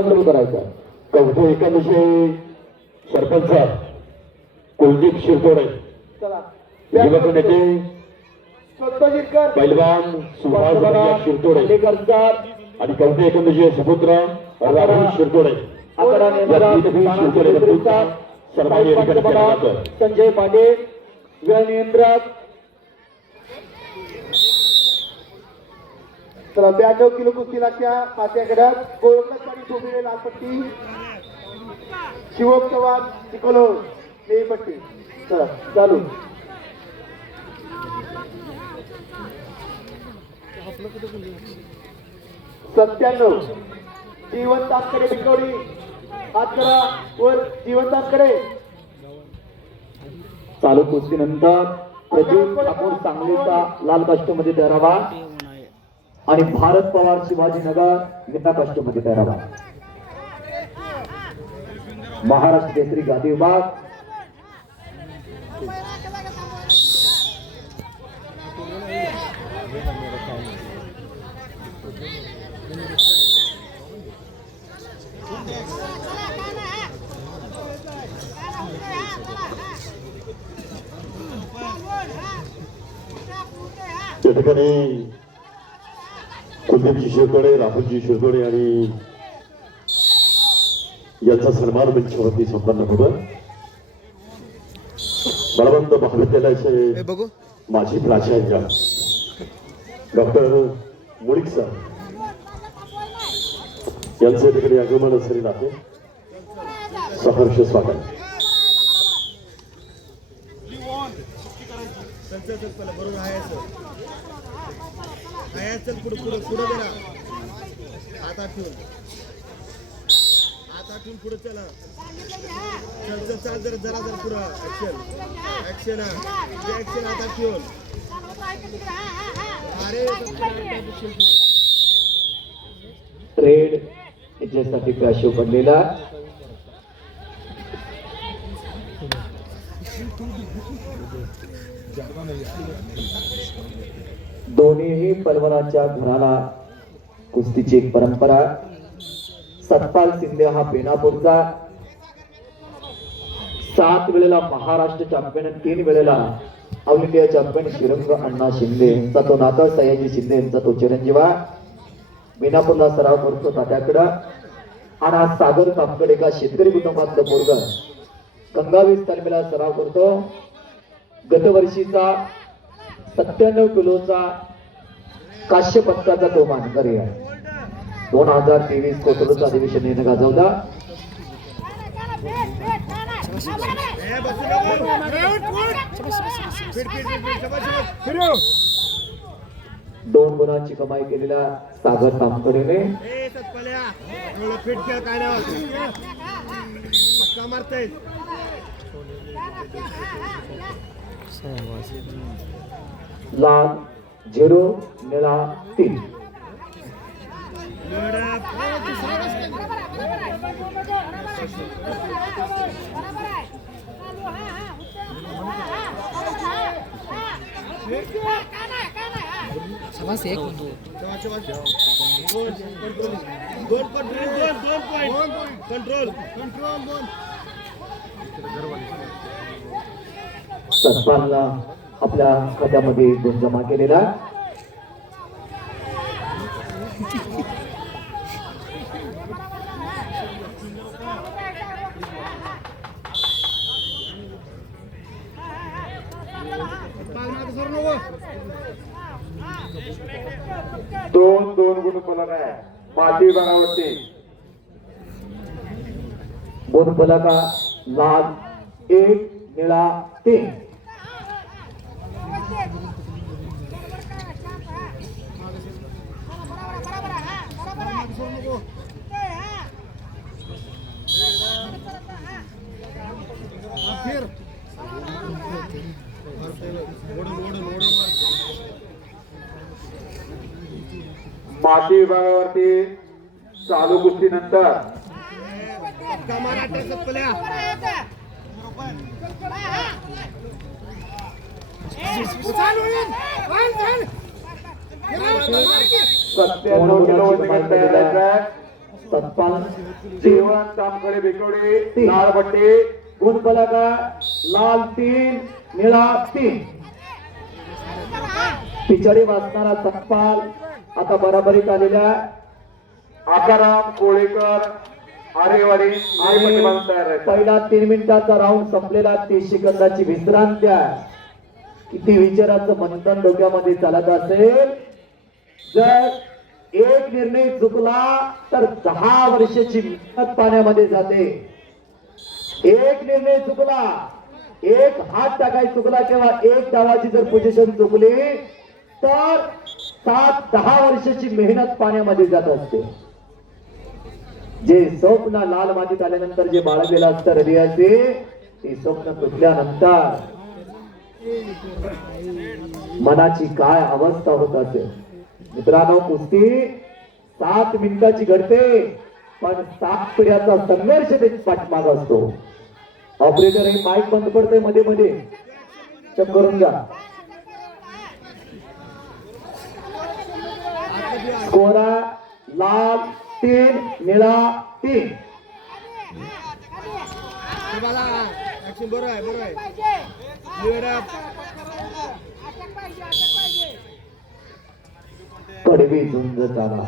सुरू करायचा. कवठे एकादशी सरपंच कुलदीप शिरतोडे, युवक नेते पैलवान सुभाष शिरतोडे आणि कवठे एकादशी सुपुत्र राहुल शिरतोडे संजय पाटील वेळ नियंत्रक. चला 92 किलो कुस्तीलाच्या पाचव्या गटात गोलकंदाची ठोकलेली लाल पट्टी, शिवम चव्हाण चिकोलो निळी पट्टी. चला चालू. सत्त्याण्णव जीवनतांकडे बिकवडी हात करा वर. जीवनतांकडे चालू कुस्तीनंतर प्रदीप ठाकूर सांगलीचा लाल कास्टमध्ये तयारावा आणि भारत पवार शिवाजीनगर निळ्या कास्टमध्ये तयारावा. महाराष्ट्र केसरी गादी विभाग या ठिकाणी कुलदीपजी शिरतोडे, राहुलजी शिरतोडे आणि यांचा सन्मान मंचावरती संपन्न होतं. बळवंत महाविद्यालयाचे माजी प्राचार्य डॉक्टर मुळीक सर यांचे ठिकाणी आगमन करीत आहे. सहर्ष स्वागत. आता ठेवून पुढे चला. चल जरा जरा पुढं. ऍक्शन ऍक्शन आता ठेवून. अरे ट्रेड याच्यासाठी पॅशो पडलेला. दोन्हीही पलवानाच्या घराला कुस्तीची एक परंपरा. सतपाल शिंदे हा बेनापूरचा, 7 वेळेला महाराष्ट्र चॅम्पियन, 3 वेळेला ऑल इंडिया चॅम्पियन श्रीरंग अण्णा शिंदे यांचा तो नाता, सयाजी शिंदे यांचा तो चिरंजीवा. बेनापूरला सराव करतो तात्याकडं. आणि हा सागर कापकडे एका शेतकरी कुटुंबातलं पोरग गंगावीस तालमीला सराव करतो. गतवर्षीचा 97 किलोचा काश्य पदकाचा तो मानकरी आहे. 2023 कोथरूडचा अधिवेशन याने गाजवला. दोन गुणांची कमाई केलेल्या सागर तामकडेने लाल 0 निळा 3. सतपालला आपल्या खात्यामध्ये गुण जमा केलेला. दोन गुण फलक आहे माती बनावटी. गुण फलका लाल 1 निळा 3. माती विभागावरती चालू कुस्तीनंतर सत्त्याण्णव किलो वजन सतपाल जेवण तामकडे बेकवडे लाल पट्टे गुण फलका लाल 3 निळा 3 पिछाडी वाचणारा सतपाल आता बराबरीत आलेल्या आकाराम कोळेकर आरेवाडी आरेपट्टी बांधून तयार आहे. पहिला 3 मिनिटाचा राऊंड संपलेला 30 सेकंदाची विश्रांती आहे. किती विचाराचं मंथन डोक्यामध्ये चालत असेल. जर एक निर्णय चुकला तर 10 वर्षाची मेहनत पाण्यामध्ये जाते. एक निर्णय चुकला, एक हात टाकाय चुकला किंवा एक डावाची जर पोझिशन चुकली तर 7-10 वर्षाची मेहनत पाण्यामध्ये जात असते. जे स्वप्न लाल मातीत आल्यानंतर जे बाळगलेलं असतं हृदयाचे ते स्वप्न तुटल्यानंतर मनाची काय अवस्था होत असेल. मित्रांनो, कुस्ती 7 मिनिटाची घडते पण 7 पिढ्याचा संघर्ष त्याची पाठीमाग असतो. ऑपरेटर हे माईक बंद पडतंय मध्ये मध्ये, चेक करून घ्या. स्कोरा लाल 3 निळा 3. ऍक्शन बरोबर आहे, बरोबर आहे. Give it up. कडवी झुंज चाला.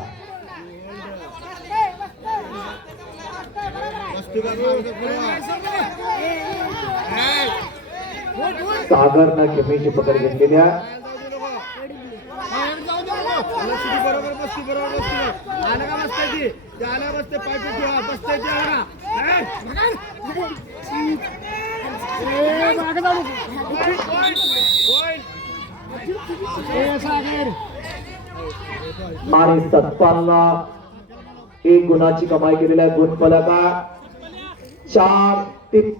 मस्ती कर, मारू नको. सागरनं खेमीची पकड घेतलेल्या मस्ती बरोबर, मस्ती बरोबर, मस्ती बरोबर. आलं का मस्ती? त्याला बसते पाय ठेवा, बसते आणि सतपालला 1 गुणाची कमाई केलेल्या गुण फलका 4 3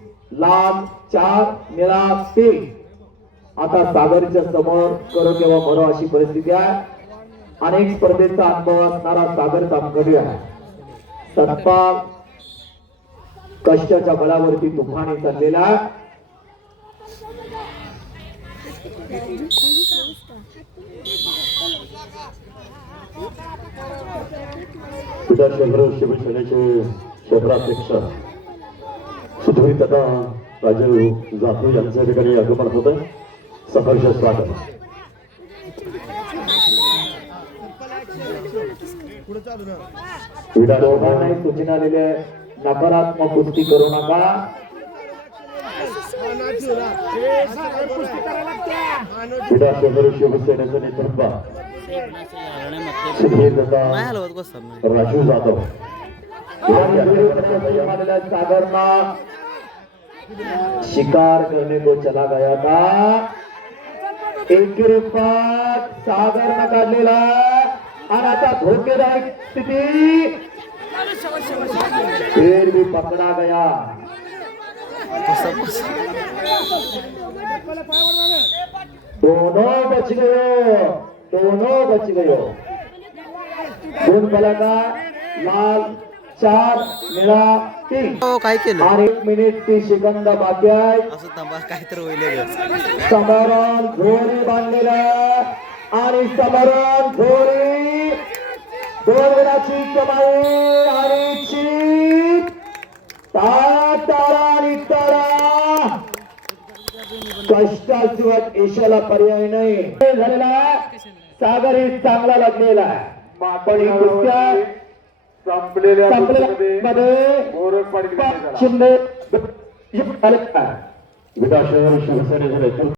लाल 4 निळा 3. आता सागरच्या समोर करो किंवा मरो अशी परिस्थिती आहे. अनेक स्पर्धेचा अनुभव असणारा सागर तामगडी आहे. सतपाल कष्टाच्या बळावरती तुफानी चाललेला. शिवसेनेचे शहराध्यक्ष सुधीर दादा राजू जाधव यांच्या ठिकाणी आगमन होत आहे. सहर्ष स्वागत. पुढे चालू ना. क्रीडा दोघांनाही सूचना आलेली आहे, नकारात्मक कुस्ती करू नका. क्रीडा शहर शिवसेनेचं नेतृत्व सुधीर दादा राजू जाधव आलेल्या सागरना शिकार करने को चला गया था. एकेरीपात सागरनं काढलेला आणि आता धोकेदायक स्थिती. फिर भी पकड़ा गया. दोनों बच गयो, दोनों बच गयो. गुण फलका लाल 4 निळा 3. काय केलं आणि 1 मिनिट 30 सेकंद बाकी आहे. असं थांबा काहीतरी होईल. समोरून झोरी बांधलेला आणि समोरून झोरी 2 गुणाची कमाई आणि चीत. तारा आणि तारा कष्टाशिवाय यशाला पर्याय नाही झालेला. सागर हे चांगला लागलेला पण ही कुस्त्या संपलेल्या मध्ये गोरखपाडी शिंदे क्रीडा शहर शिवसेनेचं नेतृत्व